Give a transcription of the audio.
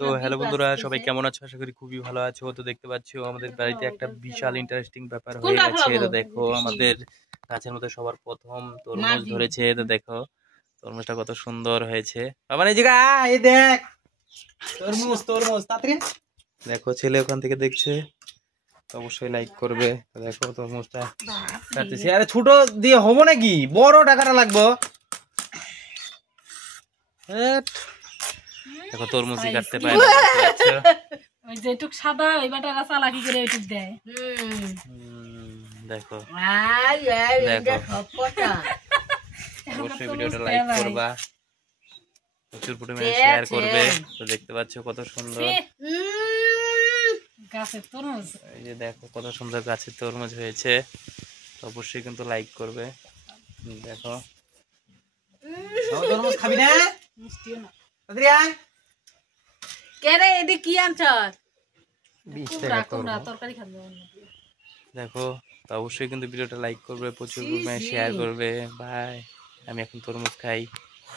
তো হ্যালো বন্ধুরা, সবাই কেমন আছো? আশা করি খুবই ভালো আছো। তো দেখতে পাচ্ছো আমাদের বাড়িতে একটা বিশাল ইন্টারেস্টিং ব্যাপার হয়ে গেছে। তো দেখো আমাদের গাছের মধ্যে সবার প্রথম তরমুজ ধরেছে। তো দেখো তরমুজটা কত সুন্দর হয়েছে। বাবা এই জায়গা এই দেখ তরমুজ তরমুজ তাড়াতাড়ি দেখো, ছেলে ওখান থেকে দেখছে। তো অবশ্যই লাইক করবে। তো দেখো তরমুজটা কাটতেছি। আরে ছোট দিয়ে হবো নাকি, বড় টাকাটা লাগবো। দেখো তরমুজই কাটতে পারে না, ওই যেটুক সাদা ওই বাটারা চালাকি করে ওইটুক দেয়। দেখো দেখো অবশ্যই ভিডিওটা লাইক করবা, প্রচুর পরিমাণে শেয়ার করবে। তো দেখতে পাচ্ছ কত সুন্দর গাছের তরমুজ, এই যে দেখো কত সুন্দর গাছের তরমুজ হয়েছে। তো অবশ্যই কিন্তু লাইক করবে। দেখো তরমুজ খাবি না? মিষ্টিও না। কেরে এদি কি আনছস? 20 টাকা তরকারি খাবে। দেখো তো অবশ্যই কিন্তু ভিডিওটা লাইক করবে, প্রচুর পরিমাণে শেয়ার করবে। ভাই আমি এখন তরমুজ খাই।